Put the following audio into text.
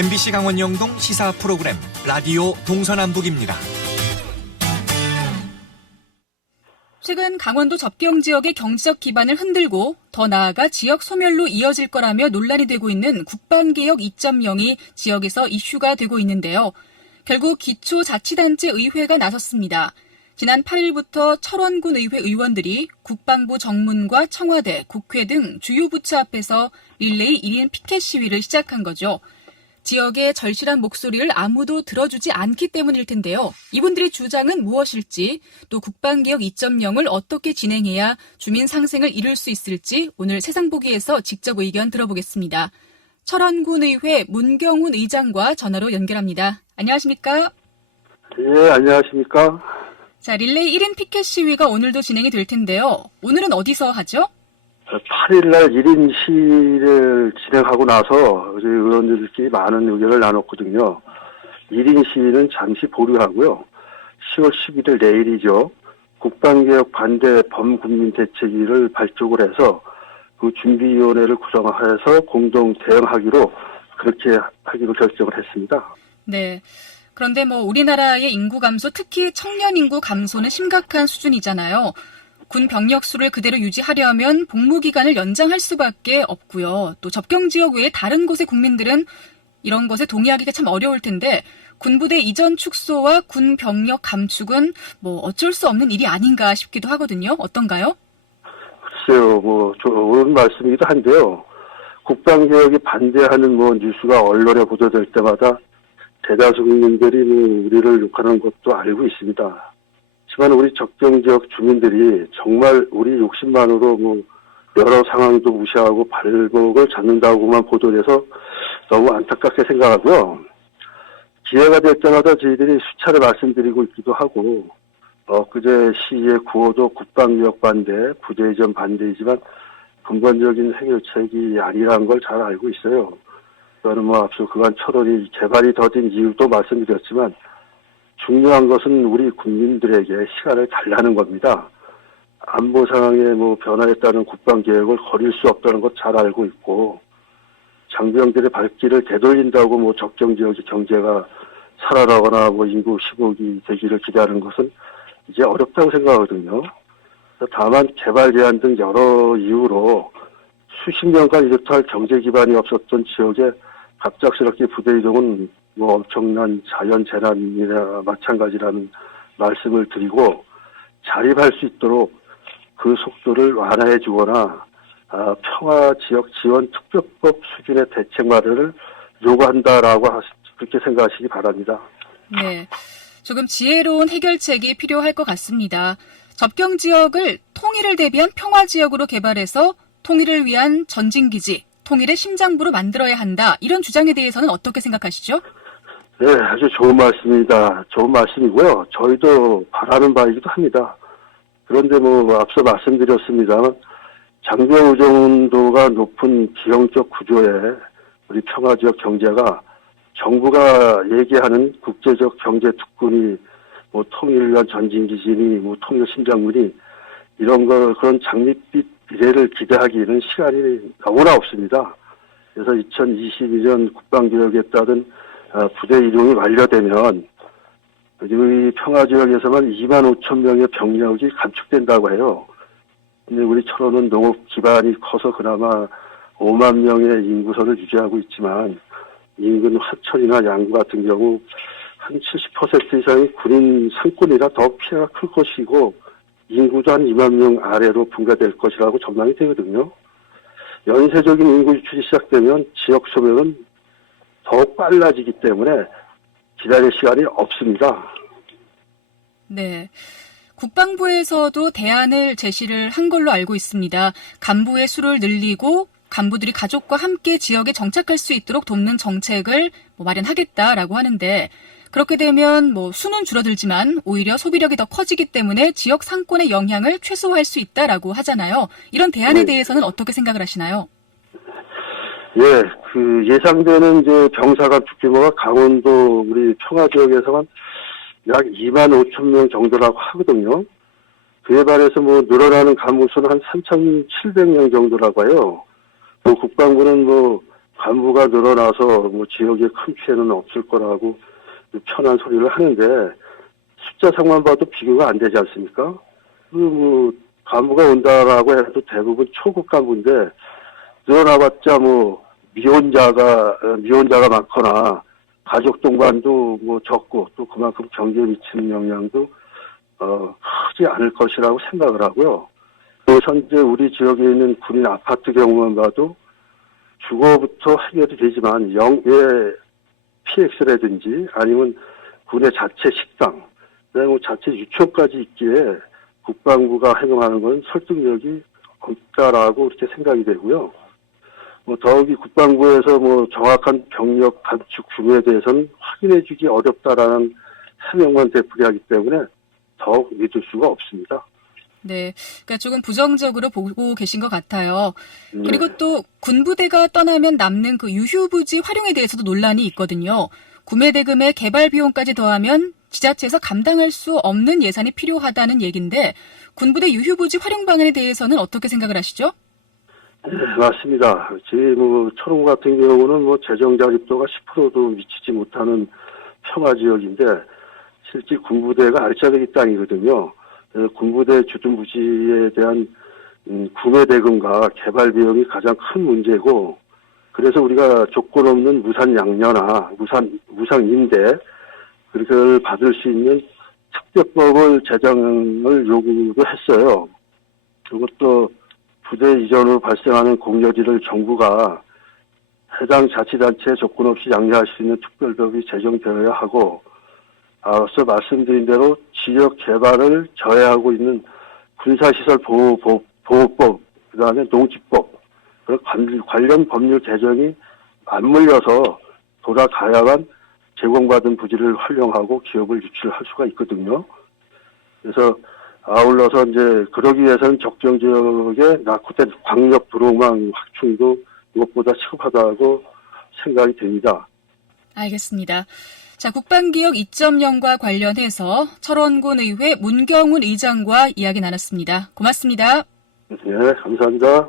MBC 강원 영동 시사 프로그램 라디오 동서남북입니다. 최근 강원도 접경 지역의 경제적 기반을 흔들고 더 나아가 지역 소멸로 이어질 거라며 논란이 되고 있는 국방개혁 2.0이 지역에서 이슈가 되고 있는데요. 결국 기초자치단체 의회가 나섰습니다. 지난 8일부터 철원군 의회 의원들이 국방부 정문과 청와대, 국회 등 주요 부처 앞에서 릴레이 1인 피켓 시위를 시작한 거죠. 지역의 절실한 목소리를 아무도 들어주지 않기 때문일 텐데요. 이분들의 주장은 무엇일지, 또 국방개혁 2.0을 어떻게 진행해야 주민 상생을 이룰 수 있을지 오늘 세상보기에서 직접 의견 들어보겠습니다. 철원군 의회 문경훈 의장과 전화로 연결합니다. 안녕하십니까? 예, 안녕하십니까? 자, 릴레이 1인 피켓 시위가 오늘도 진행이 될 텐데요. 오늘은 어디서 하죠? 8일날 1인 시위를 진행하고 나서 저희 의원들끼리 많은 의견을 나눴거든요. 1인 시위는 잠시 보류하고요. 10월 11일 내일이죠. 국방개혁 반대 범국민 대책위를 발족을 해서 그 준비위원회를 구성해서 공동 대응하기로 그렇게 하기로 결정을 했습니다. 네. 그런데 우리나라의 인구 감소, 특히 청년 인구 감소는 심각한 수준이잖아요. 군 병력 수를 그대로 유지하려면 복무 기간을 연장할 수밖에 없고요. 또 접경 지역 외에 다른 곳의 국민들은 이런 것에 동의하기가 참 어려울 텐데 군부대 이전 축소와 군 병력 감축은 어쩔 수 없는 일이 아닌가 싶기도 하거든요. 어떤가요? 글쎄요, 옳은 말씀이기도 한데요. 국방개혁에 반대하는 뉴스가 언론에 보도될 때마다 대다수 국민들이 우리를 욕하는 것도 알고 있습니다. 하지만 우리 접경지역 주민들이 정말 우리 욕심만으로 여러 상황도 무시하고 발목을 잡는다고만 보도돼서 너무 안타깝게 생각하고요. 기회가 될 때마다 저희들이 수차례 말씀드리고 있기도 하고 엊그제 시위의 구호도 국방개혁 반대, 부대 이전 반대이지만 근본적인 해결책이 아니라는 걸 잘 알고 있어요. 저는 앞서 그간 철원이 개발이 더딘 이유도 말씀드렸지만 중요한 것은 우리 국민들에게 시간을 달라는 겁니다. 안보 상황의 변화에 따른 국방개혁을 거릴 수 없다는 것 잘 알고 있고 장병들의 발길을 되돌린다고 접경지역의 경제가 살아나거나 인구 15기 되기를 기대하는 것은 이제 어렵다고 생각하거든요. 다만 개발 제한 등 여러 이유로 수십 년간 이렇다 경제 기반이 없었던 지역에 갑작스럽게 부대 이동은 엄청난 자연재난이나 마찬가지라는 말씀을 드리고 자립할 수 있도록 그 속도를 완화해 주거나 평화지역 지원 특별법 수준의 대책 마련을 요구한다라고 그렇게 생각하시기 바랍니다. 네, 조금 지혜로운 해결책이 필요할 것 같습니다. 접경 지역을 통일을 대비한 평화지역으로 개발해서 통일을 위한 전진기지, 통일의 심장부로 만들어야 한다. 이런 주장에 대해서는 어떻게 생각하시죠? 네, 아주 좋은 말씀입니다. 좋은 말씀이고요. 저희도 바라는 바이기도 합니다. 그런데 앞서 말씀드렸습니다만 장병 의존도가 높은 기형적 구조의 우리 평화지역 경제가 정부가 얘기하는 국제적 경제 특군이 통일을 위한 전진기지니 통일 심장군이 그런 장밋빛 미래를 기대하기에는 시간이 너무나 없습니다. 그래서 2022년 국방개혁에 따른 부대 이동이 완료되면 이 평화지역에서만 2만 5천 명의 병력이 감축된다고 해요. 근데 우리 철원은 농업 기반이 커서 그나마 5만 명의 인구선을 유지하고 있지만 인근 화천이나 양구 같은 경우 한 70% 이상이 군인 상권이라 더 피해가 클 것이고 인구도 한 2만 명 아래로 분가될 것이라고 전망이 되거든요. 연쇄적인 인구 유출이 시작되면 지역 소멸은 더욱 빨라지기 때문에 기다릴 시간이 없습니다. 네. 국방부에서도 대안을 제시를 한 걸로 알고 있습니다. 간부의 수를 늘리고 간부들이 가족과 함께 지역에 정착할 수 있도록 돕는 정책을 마련하겠다라고 하는데 그렇게 되면 수는 줄어들지만 오히려 소비력이 더 커지기 때문에 지역 상권의 영향을 최소화할 수 있다라고 하잖아요. 이런 대안에 대해서는 어떻게 생각을 하시나요? 예, 예상되는 병사 감축 규모가 강원도 우리 평화 지역에서만 약 2만 5천 명 정도라고 하거든요. 그에 반해서 늘어나는 간부 수는 한 3,700명 정도라고 해요. 국방부는 간부가 늘어나서 뭐 지역에 큰 피해는 없을 거라고 편한 소리를 하는데 숫자상만 봐도 비교가 안 되지 않습니까? 뭐 간부가 온다라고 해도 대부분 초급 간부인데 늘어나봤자 뭐 미혼자가 많거나 가족 동반도 뭐 적고 또 그만큼 경제에 미치는 영향도 크지 않을 것이라고 생각을 하고요. 또 현재 우리 지역에 있는 군인 아파트 경우만 봐도 주거부터 해결이 되지만 영예 PX라든지 아니면 군의 자체 식당, 뭐 자체 유초까지 있기에 국방부가 행동하는 건 설득력이 없다라고 이렇게 생각이 되고요. 뭐 더욱이 국방부에서 뭐 정확한 병력 감축 규모에 대해서는 확인해주기 어렵다라는 해명만 되풀이하기 때문에 더욱 믿을 수가 없습니다. 네, 그러니까 조금 부정적으로 보고 계신 것 같아요. 네. 그리고 또 군부대가 떠나면 남는 그 유휴부지 활용에 대해서도 논란이 있거든요. 구매 대금에 개발 비용까지 더하면 지자체에서 감당할 수 없는 예산이 필요하다는 얘기인데 군부대 유휴부지 활용 방안에 대해서는 어떻게 생각을 하시죠? 네, 맞습니다. 저희 뭐 철원 같은 경우는 뭐 재정 자립도가 10%도 미치지 못하는 평화 지역인데 실제 군부대가 알짜배기 땅이거든요. 군부대 주둔 부지에 대한 구매 대금과 개발 비용이 가장 큰 문제고 그래서 우리가 조건 없는 무산 양려나 무상 임대 그걸 받을 수 있는 특별법을 제정을 요구도 했어요. 그것도 부대 이전으로 발생하는 공여지를 정부가 해당 자치단체에 조건 없이 양려할 수 있는 특별법이 제정되어야 하고 앞서 말씀드린 대로 지역 개발을 저해하고 있는 군사시설 보호법, 그다음에 농지법, 관련 법률 개정이 맞물려서 돌아가야만 제공받은 부지를 활용하고 기업을 유치할 수가 있거든요. 그래서 아울러서 이제 그러기 위해서는 적정 지역에 낙후된 광역 도로망 확충도 무엇보다 시급하다고 생각이 됩니다. 알겠습니다. 자, 국방개혁 2.0과 관련해서 철원군의회 문경훈 의장과 이야기 나눴습니다. 고맙습니다. 네, 감사합니다.